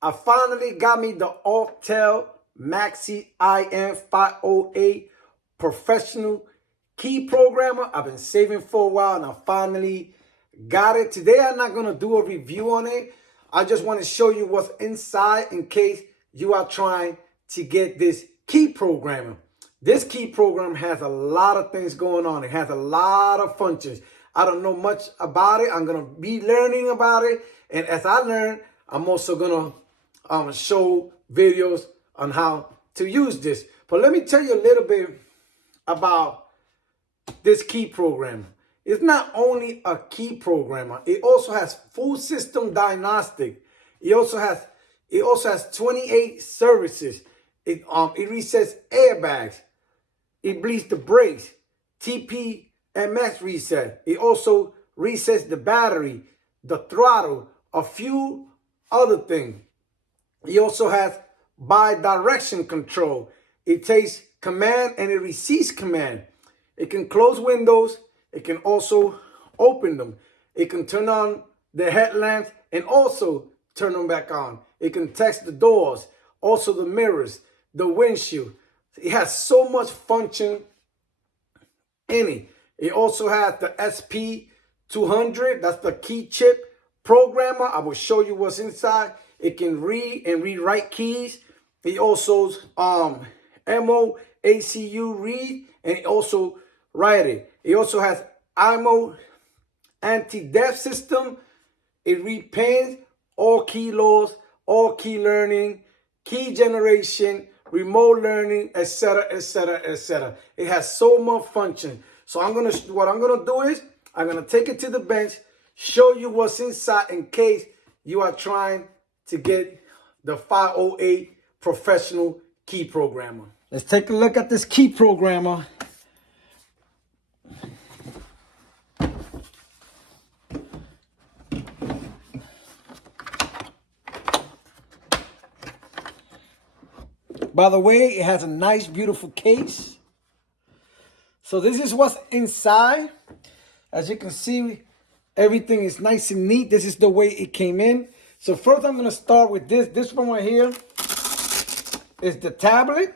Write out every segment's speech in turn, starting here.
I finally got me the Autel IM508 professional key programmer. I've been saving for a while and I finally got it. Today I'm not going to do a review on it. I just want to show you what's inside in case you are trying to get this key programmer. This key program has a lot of things going on. It has a lot of functions. I don't know much about it. I'm going to be learning about it. And as I learn, I'm also going to show videos on how to use this. But let me tell you a little bit about this key programmer. It's not only a key programmer, it also has full system diagnostic. It also has 28 services. It resets airbags. It bleeds the brakes, TPMS reset. It also resets the battery, the throttle, a few other things. It also has bi-direction control. It takes command and it receives command. It can close windows. It can also open them. It can turn on the headlamps and also turn them back on. It can text the doors, also the mirrors, the windshield. It has so much function in it. It also has the SP200. That's the key chip programmer. I will show you what's inside. It can read and rewrite keys. It also MOACU read and it also write it. It also has IMO anti-theft system. It repins all key laws, all key learning, key generation, remote learning, etc., etc., etc. It has so much function. So what I'm gonna do is I'm gonna take it to the bench, show you what's inside in case you are trying to get the 508 professional key programmer. Let's take a look at this key programmer. By the way, it has a nice, beautiful case. So this is what's inside. As you can see, everything is nice and neat. This is the way it came in. So first I'm going to start with this. This one right here is the tablet.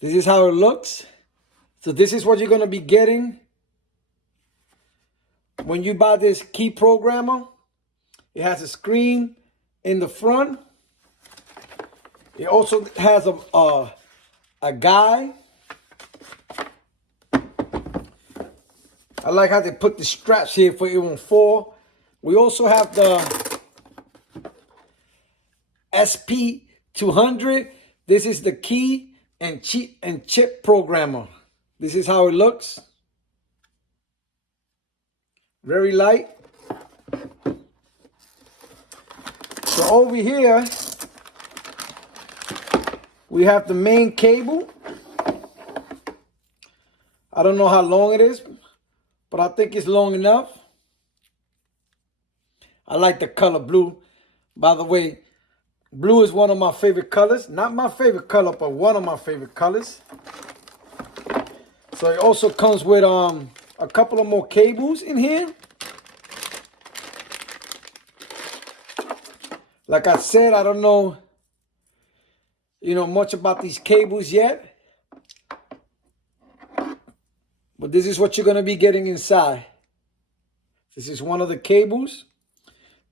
This is how it looks. So this is what you're going to be getting when you buy this key programmer. It has a screen in the front. It also has a guide. I like how they put the straps here for it won't fall. We also have the SP200. This is the key and chip programmer. This is how it looks. Very light. So over here, we have the main cable. I don't know how long it is, but I think it's long enough. I like the color blue. By the way, blue is one of my favorite colors. Not my favorite color, but one of my favorite colors. So it also comes with a couple of more cables in here. Like I said, I don't know, much about these cables yet. But this is what you're going to be getting inside. This is one of the cables.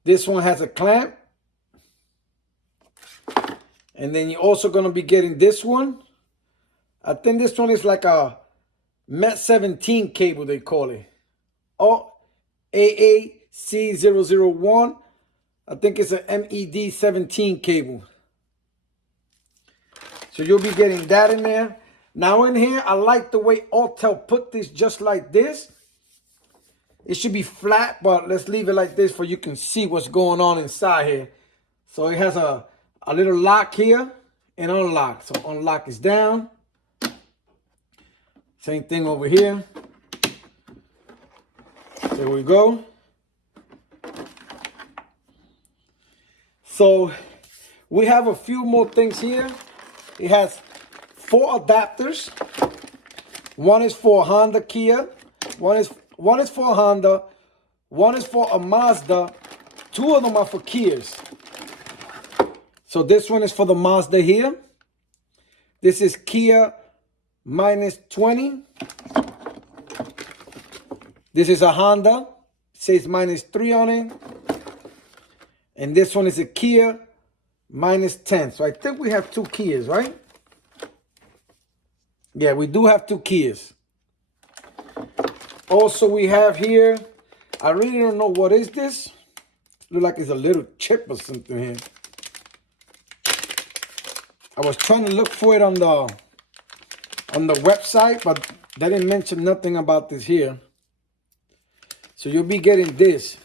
This one has a clamp. And then you're also going to be getting this one. I think this one is like a MET 17 cable, they call it. Oh, AAC001. I think it's an MED 17 cable. So you'll be getting that in there. Now in here, I like the way Autel put this just like this. It should be flat, but let's leave it like this so you can see what's going on inside here. So it has a little lock here and unlock. So unlock is down. Same thing over here. There we go. So we have a few more things here. It has 4 adapters. One is for Honda Kia. One is for Honda. One is for a Mazda. Two of them are for Kias. So this one is for the Mazda here. This is Kia minus 20. This is a Honda. It says minus 3 on it. And this one is a Kia minus 10. So I think we have two Kias, right? Yeah, we do have two Kias. Also, we have here, I really don't know what is this. Look like it's a little chip or something here. I was trying to look for it on the website, but they didn't mention nothing about this here. So you'll be getting this.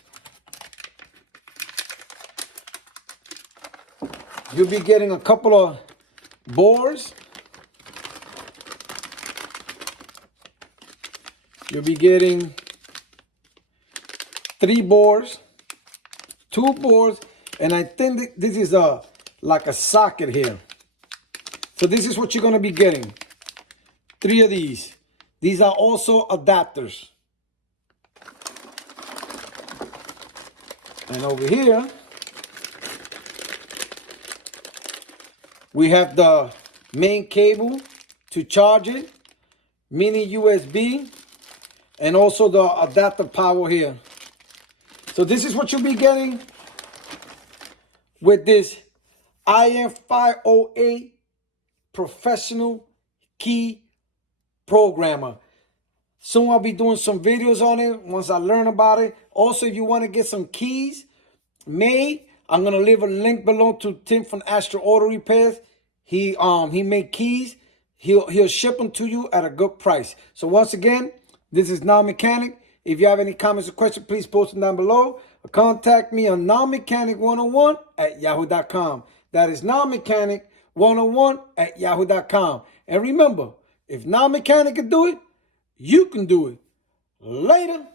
You'll be getting a couple of boards. You'll be getting 3 boards, 2 boards, and I think this is like a socket here. So this is what you're going to be getting. 3 of these. These are also adapters. And over here, we have the main cable to charge it, mini USB, and also the adapter power here. So this is what you'll be getting with this IM508 professional key programmer. Soon I'll be doing some videos on it once I learn about it. Also, if you want to get some keys made, I'm gonna leave a link below to Tim from Astral Auto Repairs. He made keys. He'll ship them to you at a good price. So once again, this is Now Mechanic. If you have any comments or questions, please post them down below. Or contact me on nowmechanic101@yahoo.com. That is nowmechanic101@yahoo.com. And remember, if Now Mechanic can do it, you can do it. Later.